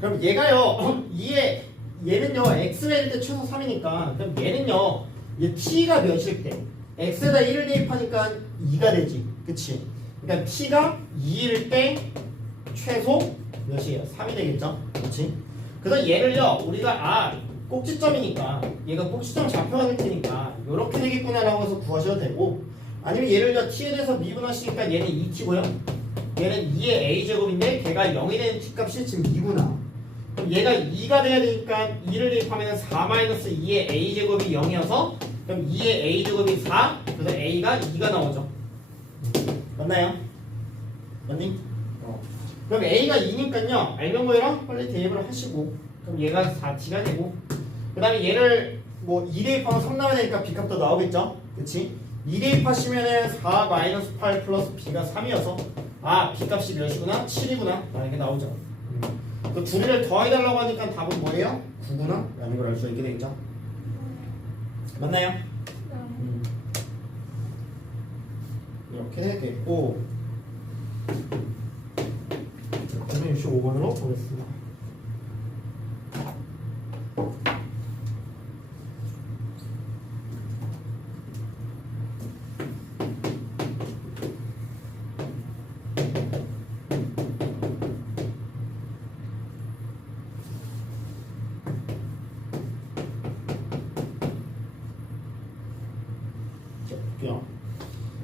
그럼 얘가요 2의 얘는요 x일 때 최소 3이니까 그럼 얘는요 얘 t가 몇일 때 x에다 1을 대입하니까 2가 되지 그치? 그러니까 t가 2일 때 최소 몇이에요? 3이 되겠죠? 그치? 그래서 얘를요 우리가 꼭지점이니까 얘가 꼭지점 좌표가 될 테니까 이렇게 되겠구나 라고 해서 구하셔도 되고 아니면 얘를요 t에 대해서 미분하시니까 얘는 2t고요 얘는 2의 a제곱인데 걔가 0이 되는 t값이 지금 2구나 그럼 얘가 2가 돼야 되니까 2를 대입하면 4-2의 a제곱이 0이어서 그럼 2의 a제곱이 4 그래서 a가 2가 나오죠 맞나요? 맞니? 그럼 a가 2니까요 알면 뭐예요? 빨리 대입을 하시고 그럼 얘가 4t가 되고 그 다음에 얘를 뭐 2 대입하면 3 나와야 되니까 b값도 나오겠죠? 그치? 2 대입하시면은 4-8 플러스 b가 3이어서 b값이 몇이구나? 7이구나 라는 게 나오죠 그 두 개를 더해달라고 하니까 답은 뭐예요? 9구나? 라는 걸 알 수 있게 되겠죠? 맞나요? 이렇게 되겠고 65번으로 보겠습니다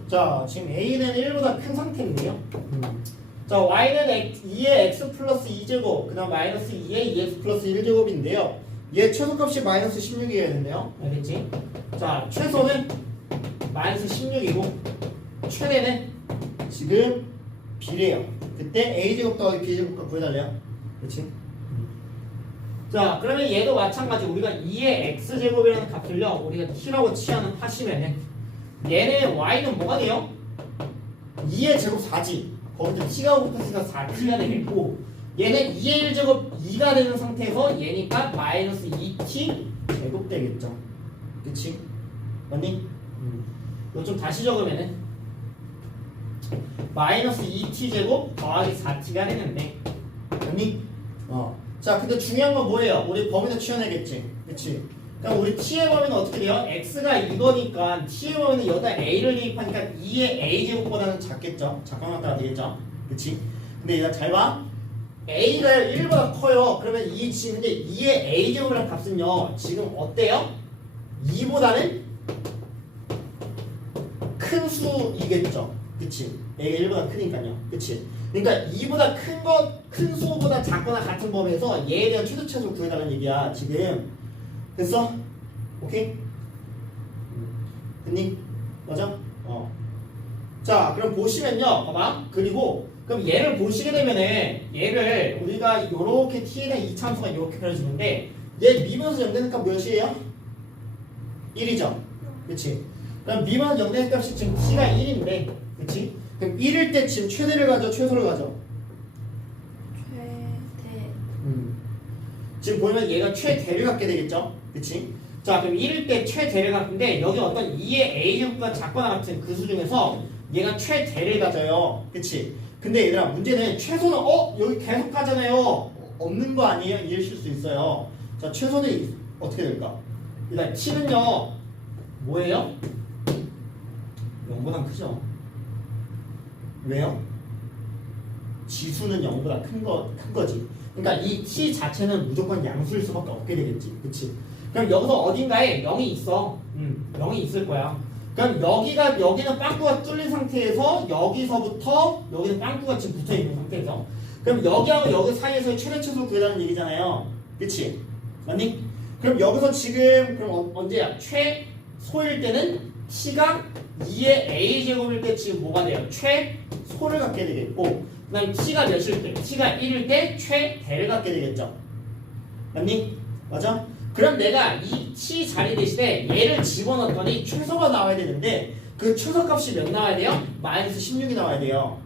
자, 지금 a는 1보다 큰 상태인데요. 자, y는 2의 x 플러스 2제곱, 그 다음 마이너스 2의 2x 플러스 1제곱인데요. 얘 최소값이 마이너스 16이어야 된대요. 알겠지? 자, 최소는 마이너스 16이고, 최대는 지금 b래요. 그때 a제곱 더하기 b제곱값 구해달래요. 그렇지? 자, 그러면 얘도 마찬가지. 우리가 2의 x제곱이라는 값을요, 우리가 t라고 하시면은 얘는 y는 뭐가 돼요? 2의 제곱 4지. 거기서 t가 곱했으니까 4t가 되겠고 얘는 2의 1제곱 2가 되는 상태에서 얘니까 마이너스 2t 제곱 되겠죠. 그치? 맞니? 이거 좀 다시 적으면은 마이너스 2t 제곱 더하기 4t가 되는데 맞니? 자, 근데 중요한 건 뭐예요? 우리 범위는 취해내겠지. 그치? 그럼 우리 t의 범위는 어떻게 돼요? x가 이거니까 t의 범위는 여기다 a를 대입하니까 2의 a제곱보다는 작겠죠? 작가만따라 되겠죠? 그치? 근데 얘가 잘 봐. a가 1보다 커요. 그러면 이 지금 이제 2의 a제곱이라는 값은요 지금 어때요? 2보다는 큰 수이겠죠? 그치? a가 1보다 크니까요. 그치? 그러니까 2보다 큰 수보다 작거나 같은 범위에서 얘에 대한 최소 최소 구해달라는 얘기야 지금. 됐어? 오케이? 됐니? 맞아? 자, 그럼 보시면요. 봐봐. 그리고 그럼 얘를 보시게 되면은 얘를 우리가 요렇게 t에 대한 이차함수가 이렇게 그려지는데 얘 미분에서 0되는 값 몇이에요? 1이죠? 그치? 그럼 미분에서 0되는 값이 지금 t가 1인데 그치? 그럼 1일 때 지금 최대를 가져 최소를 가져? 최대. 지금 보면 얘가 최대를 갖게 되겠죠? 그치? 자, 그럼 1일 때 최대를 갖는데 여기 어떤 2의 a제곱보다 작거나 같은 그 수 중에서 얘가 최대를 가져요. 그치? 근데 얘들아 문제는 최소는 여기 계속 가잖아요. 없는 거 아니에요? 이해하실 수 있어요. 자, 최소는 어떻게 될까? 일단 t는요 뭐예요? 0보다 크죠? 왜요? 지수는 0보다 큰 거지. 그러니까 이 t 자체는 무조건 양수일 수밖에 없게 되겠지. 그치? 그럼 여기서 어딘가에 0이 있어. 0이 있을 거야. 그럼 여기는 빵꾸가 뚫린 상태에서 여기서부터 여기는 빵꾸가 지금 붙어 있는 상태에서 그럼 여기하고 여기 사이에서의 최대 최소를 구해라는 얘기잖아요. 그치? 맞니? 그럼 여기서 지금 그럼 언제야? 최소일 때는 t가 2의 a제곱일 때 지금 뭐가 돼요? 최소를 갖게 되겠고 그 다음 t가 몇일 때? t가 1일 때 최대를 갖게 되겠죠. 맞니? 맞아? 그럼 내가 이 t 자리 대신에 얘를 집어넣었더니 최소가 나와야 되는데 그 최소값이 몇 나와야 돼요? 마이너스 16이 나와야 돼요.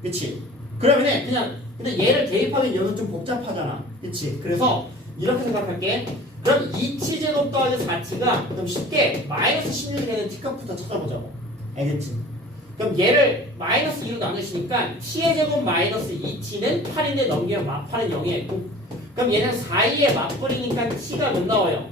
그치? 그러면은 그냥 근데 얘를 대입하기 여기서 좀 복잡하잖아. 그치? 그래서 이렇게 생각할게. 그럼 2t제곱 더하기 4t가 그럼 쉽게 마이너스 16이 되는 t값부터 찾아보자고. 알겠지? 그럼 얘를 마이너스 2로 나누시니까 t의 제곱 마이너스 2t는 8인데 넘기면 막 8은 0이 있고 그럼 얘는 4, 2에 맞불이니까 t가 몇 나와요?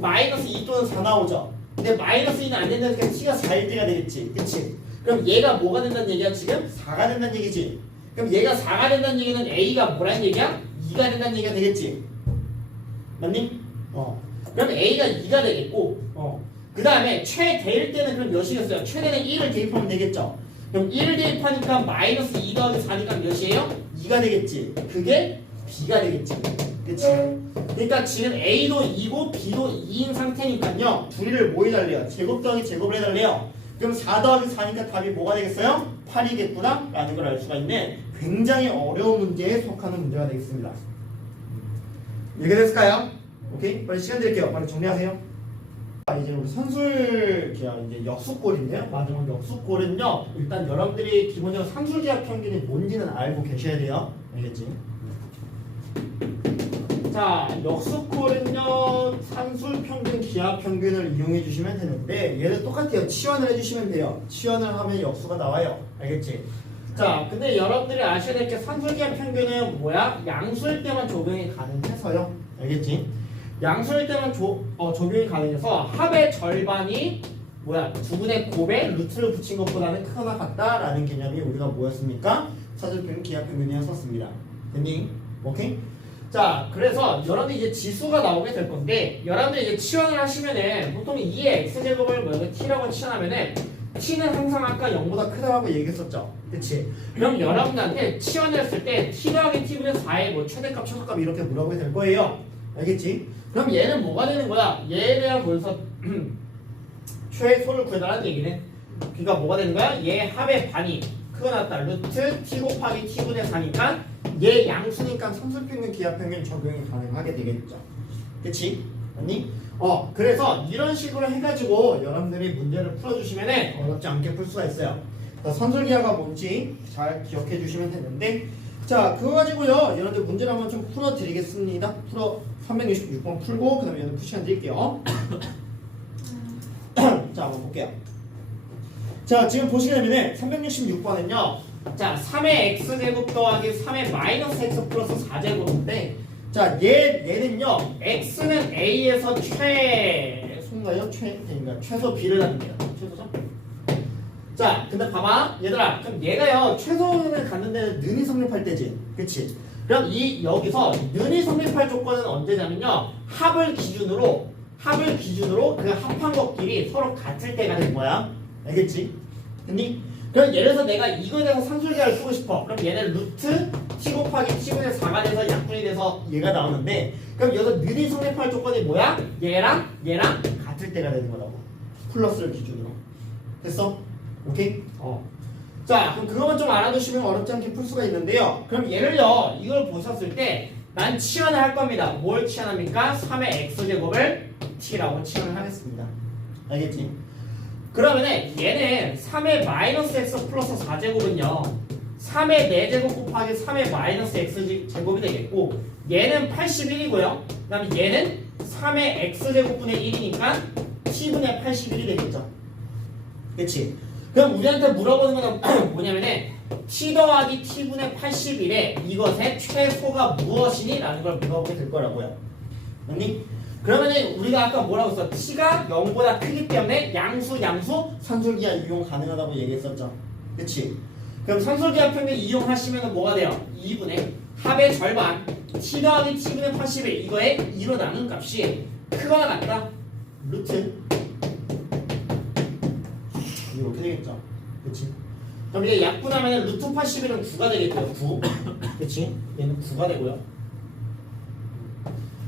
마이너스 2 또는 4 나오죠. 근데 마이너스 2는 안 된다니까 t가 4일 때가 되겠지. 그치? 그럼 얘가 뭐가 된다는 얘기야 지금? 4가 된다는 얘기지. 그럼 얘가 4가 된다는 얘기는 a가 뭐라는 얘기야? 2가 된다는 얘기가 되겠지. 맞니? 그럼 a가 2가 되겠고 그 다음에 최대일 때는 그럼 몇이겠어요? 최대는 1을 대입하면 되겠죠. 그럼 1을 대입하니까 마이너스 2 더하기 4니까 몇이에요? 2가 되겠지. 그게 b가 되겠지. 그치? 그러니까 지금 a도 2고 b도 2인 상태니까요. 둘이를 뭐 해달래요? 제곱 더하기 제곱을 해달래요. 그럼 4 더하기 4니까 답이 뭐가 되겠어요? 8이겠구나 라는 걸 알 수가 있는 굉장히 어려운 문제에 속하는 문제가 되겠습니다. 이해됐을까요? 오케이? 빨리 시간 드릴게요. 빨리 정리하세요. 이제 우리 산술 기하 이제 역수꼴인데요. 마지막 역수꼴은요. 일단 여러분들이 기본적으로 산술 기하 평균이 뭔지는 알고 계셔야 돼요. 알겠지? 자, 역수꼴은요. 산술 평균, 기하 평균을 이용해 주시면 되는데 얘는 똑같아요. 치환을 해주시면 돼요. 치환을 하면 역수가 나와요. 알겠지? 자, 근데 여러분들이 아셔야 될 게 산술 기하 평균은 뭐야? 양수일 때만 적용이 가능해서요. 알겠지? 양수일 때만 적용이 가능해서 합의 절반이 뭐야? 두분의 곱에 루트를 붙인 것보다는 크거나 같다라는 개념이 우리가 뭐였습니까? 산술평균, 기하평균이었었습니다. 됐니? 오케이? 자, 그래서 여러분들 이제 지수가 나오게 될 건데 여러분들 이제 치환을 하시면은 보통 2의 x제곱을 뭐 t라고 치환하면은 t는 항상 아까 0보다 크다라고 얘기했었죠. 그치? 그럼 여러분들한테 치환을 했을 때 t 더하기 t분의 4의 뭐 최대값, 최소값 이렇게 물어보게 될 거예요. 알겠지? 그럼 얘는 뭐가 되는 거야? 얘에 대한 거기서 최소를 구해달라는 얘기네. 그러니까 뭐가 되는 거야? 얘 합의 반이 크거나 같다. 루트 t 곱하기 t분의 4니까 얘 양수니까 산술평균, 기하평균 적용이 가능하게 되겠죠. 그치? 아니? 그래서 이런 식으로 해가지고 여러분들이 문제를 풀어주시면 어렵지 않게 풀 수가 있어요. 산술기하가 뭔지 잘 기억해 주시면 되는데 자, 그거 가지고요. 여러분들 문제를 한번 좀 풀어드리겠습니다. 366번 풀고 그 다음에 얘는 푸시한 드릴게요. 자, 한번 볼게요. 자, 지금 보시게 되면 366번은요. 자, 3의 x제곱 더하기 3의 마이너스 x 플러스 4제곱인데 자, 얘는요. x는 a에서 최소인가요? 그러니까 최소 b를 갖는데요. 최소죠? 자, 근데 봐봐. 얘들아, 그럼 얘가요. 최소를 갖는데 는이 성립할 때지. 그치? 그럼 여기서 는이 성립할 조건은 언제냐면요. 합을 기준으로 그 합한 것끼리 서로 같을 때가 되는 거야. 알겠지? 됐니? 그럼 예를 들어서 내가 이거에 대해서 산술계를 쓰고 싶어. 그럼 얘는 루트 t 곱하기 t분의 4가 돼서 약분이 돼서 얘가 나오는데 그럼 여기서 는이 성립할 조건이 뭐야? 얘랑 같을 때가 되는 거라고. 플러스를 기준으로. 됐어? 오케이? 자, 그럼 그것만 좀 알아두시면 어렵지 않게 풀 수가 있는데요. 그럼 얘를요, 이걸 보셨을 때 난 치환을 할 겁니다. 뭘 치환합니까? 3의 x제곱을 t라고 치환을 하겠습니다. 알겠지? 그러면은 얘는 3의 마이너스 x 플러스 4제곱은요 3의 4제곱 곱하기 3의 마이너스 x제곱이 되겠고 얘는 81이고요 그 다음에 얘는 3의 x제곱분의 1이니까 t분의 81이 되겠죠. 그치? 그럼 우리한테 물어보는 건 뭐냐면은 t 더하기 t분의 81에 이것의 최소가 무엇이니? 라는 걸 물어보게 될 거라고요. 맞니? 그러면은 우리가 아까 뭐라고 했어? t가 0보다 크기 때문에 양수 산술기하 이용 가능하다고 얘기했었죠. 그치? 그럼 산술기하 평균 이용하시면 뭐가 돼요? 2분의 합의 절반 t 더하기 t분의 81 이거에 2로 나눈 값이 크거나 같다. 루트 이렇게 되겠죠. 그치? 그럼 이게 약분하면 루트 81은 9가 되겠죠. 9. 그치? 얘는 9가 되고요.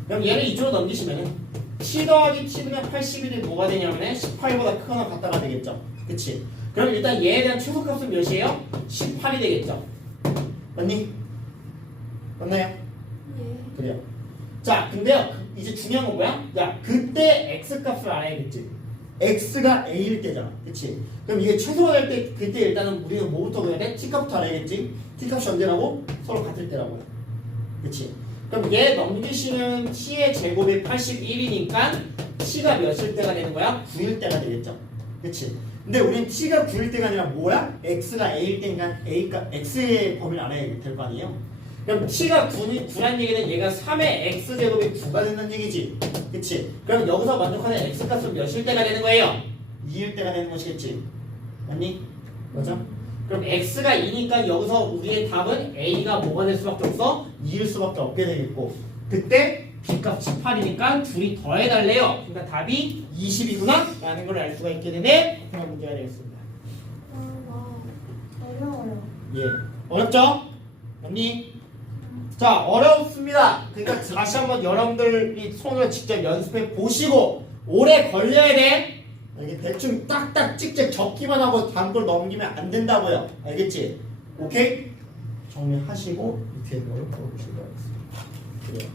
그럼 얘를 이쪽으로 넘기시면은 t 더하기 t분의 81이 뭐가 되냐면은 18보다 크거나 같다가 되겠죠. 그치? 그럼 일단 얘에 대한 최소값은 몇이에요? 18이 되겠죠. 맞니? 맞나요? 네. 그래요. 자, 근데요. 이제 중요한 건 뭐야? 야, 그때 x값을 알아야겠지. x가 a일 때잖아. 그치? 그럼 이게 최소가 될 때 그때 일단은 우리는 뭐부터 구해야 돼? t값부터 알아야겠지? t값이 언제라고? 서로 같을 때라고요. 그치? 그럼 얘 넘기시는 t의 제곱이 81이니까 t가 몇일 때가 되는 거야? 9일 때가 되겠죠. 그치? 근데 우리는 t가 9일 때가 아니라 뭐야? x가 a일 때니까 x의 범위를 알아야 될 거 아니에요? 그럼 t가 9란 얘기는 얘가 3의 x제곱이 9가 된다는 얘기지. 그치? 그럼 여기서 만족하는 x값은 몇일 때가 되는 거예요? 2일 때가 되는 것이겠지. 맞니? 맞아? 그럼 x가 2니까 여기서 우리의 답은 a가 뭐가 될 수밖에 없어? 2일 수밖에 없게 되겠고, 그때 b값이 8이니까 둘이 더해달래요. 그러니까 답이 20이구나 라는 걸 알 수가 있게 되네. 그런 문제가 되겠습니다. 어려워요. 예. 어렵죠? 맞니? 자, 어렵습니다. 그러니까 다시 한번 여러분들이 손으로 직접 연습해 보시고 오래 걸려야 돼. 이게 대충 딱딱 찍찍 적기만 하고 다음 걸 넘기면 안 된다고요. 알겠지? 오케이? 정리하시고 이 뒤에 거를 풀어보시기 바라겠습니다. 그래요.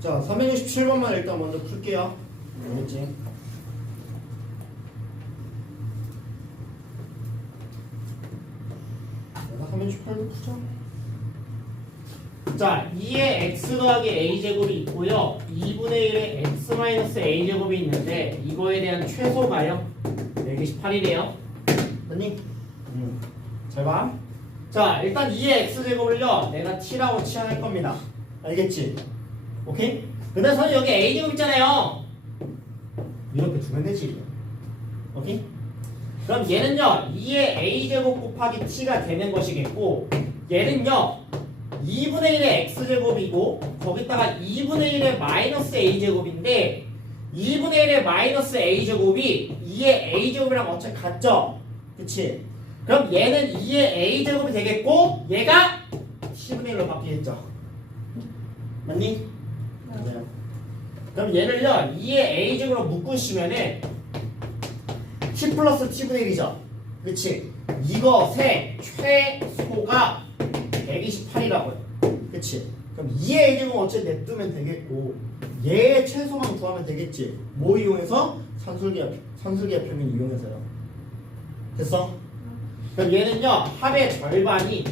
자, 367번만 일단 먼저 풀게요. 알겠지? 내가 368도 푸자. 자, 2의 x 더하기 a제곱이 있고요. 2분의 1의 x 마이너스 a제곱이 있는데 이거에 대한 최소가요. 128이래요. 맞니? 잘 봐. 자, 일단 2의 x제곱을요. 내가 t라고 치환할 겁니다. 알겠지? 오케이? 근데 선생님 여기 a제곱 있잖아요. 이렇게 두면 되지. 오케이? 그럼 얘는요. 2의 a제곱 곱하기 t가 되는 것이겠고 얘는요. 2분의 1의 x제곱이고 거기다가 2분의 1의 마이너스 a제곱인데 2분의 1의 마이너스 a제곱이 2의 a제곱이랑 어차피 같죠? 그치? 그럼 얘는 2의 a제곱이 되겠고 얘가 10분의 1로 바뀌겠죠? 맞니? 맞아요. 그럼 얘를요 2의 a제곱으로 묶으시면은 10 플러스 t분의 1이죠? 그치? 이것의 최소가 128이라고요. 그치? 그럼 2의 a제곱은 어차피 냅두면 되겠고 얘의 최소만 구하면 되겠지. 뭐 이용해서? 산술기하 표면 이용해서요. 됐어? 그럼 얘는요 합의 절반이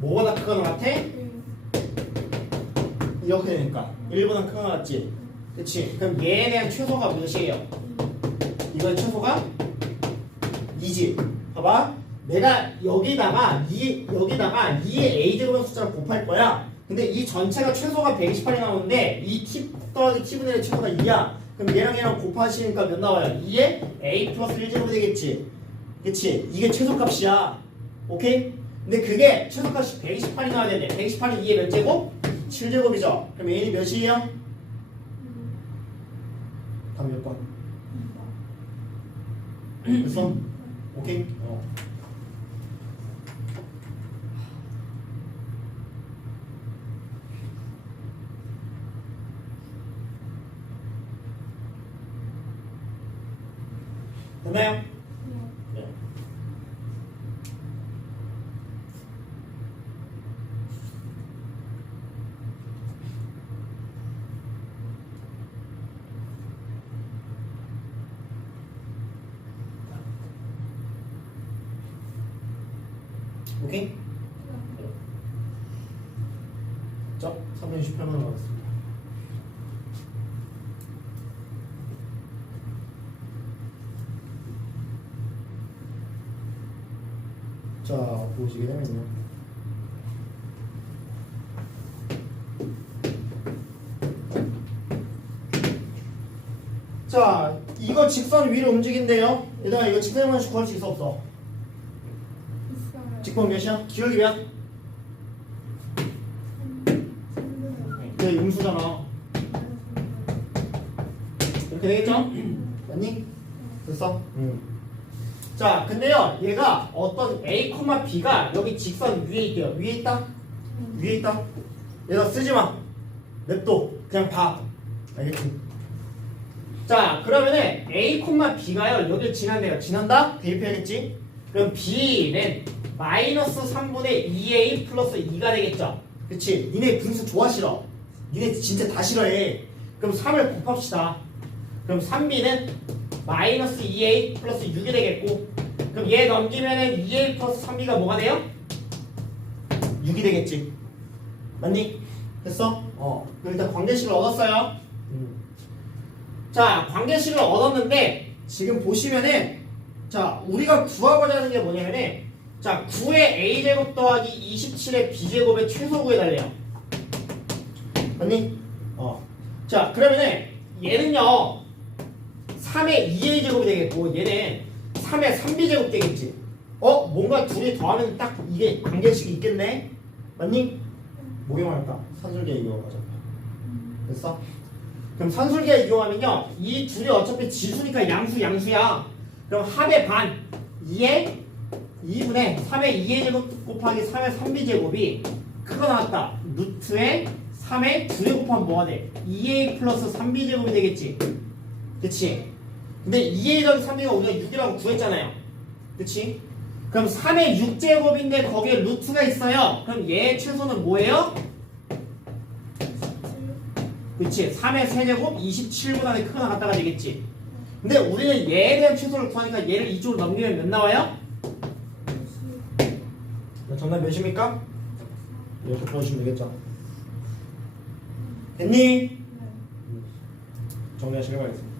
뭐보다 크거나 같아? 이렇게 되니까 1보다 크거나 같지? 그치? 그럼 얘에 대한 최소가 몇이에요? 이거의 최소가 2지. 봐봐. 내가 여기다가 2의 a제곱의 숫자를 곱할 거야. 근데 이 전체가 최소가 128이 나오는데 이 t 더하기 t분의 1의 최소가 2야. 그럼 얘랑 곱하시니까 몇 나와요? 2에 a 플러스 1제곱이 되겠지. 그치? 이게 최소값이야. 오케이? 근데 그게 최소값이 128이 나와야 되는데 128이 2의 몇 제곱? 7제곱이죠. 그럼 a는 몇이에요? 다음 몇 번? 됐어? 오케이? 됐나요? 네. 오케이? 자, 368만 원 가겠습니다. 자, 보시게 되면요. 자, 이거 직선 위로 움직인대요. 얘들아, 이거 직선만씩 구할 수 있어 없어? 있어요. 직선 몇이야? 기울기 몇? 네, 음수잖아. 이렇게 되겠죠? 맞니? 됐어? 자, 근데요, 얘가 어떤 A, B가 여기 직선 위에 있대요. 위에 있다? 위에 있다? 얘가 쓰지 마. 냅둬. 그냥 봐. 알겠지? 자, 그러면은 A, B가요, 여기를 지난대요. 지난다? 대입해야겠지? 그럼 B는 마이너스 3분의 2A 플러스 2가 되겠죠? 그치? 니네 분수 좋아 싫어? 니네 진짜 다 싫어해. 그럼 3을 곱합시다. 그럼 3B는 마이너스 2A 플러스 6이 되겠고 그럼 얘 넘기면은 2A 플러스 3B가 뭐가 돼요? 6이 되겠지. 맞니? 됐어? 그럼 일단 관계식을 얻었어요. 자, 관계식을 얻었는데 지금 보시면은 자, 우리가 구하고자 하는 게 뭐냐면은 자, 9의 a제곱 더하기 27의 b제곱의 최소 구해달래요. 맞니? 자, 그러면은 얘는요 3의 2a제곱이 되겠고 얘는 3의 3b제곱 되겠지. 뭔가 둘이 더하면 딱 이게 관계식이 있겠네. 맞니? 뭐경할까? 산술계 이용하자. 됐어? 그럼 산술계 이용하면요 이 둘이 어차피 지수니까 양수야. 그럼 합의 반 2분의 3의 2의 제곱 곱하기 3의 3b제곱이 그거 나왔다. 루트에 3의 2에 곱하면 뭐가 돼? 2a 플러스 3b제곱이 되겠지. 그치? 근데 2a 더하기 3b가 우리가 6이라고 구했잖아요. 그치? 그럼 3의 6제곱인데 거기에 루트가 있어요. 그럼 얘의 최소는 뭐예요? 그치? 3의 세제곱 27보다는 크거나 같다가 되겠지. 근데 우리는 얘에 대한 최소를 구하니까 얘를 이쪽으로 넘기면 몇 나와요? 정답 몇입니까? 이렇게 보시면 되겠죠. 됐니? 정리하시길 바라겠습니다.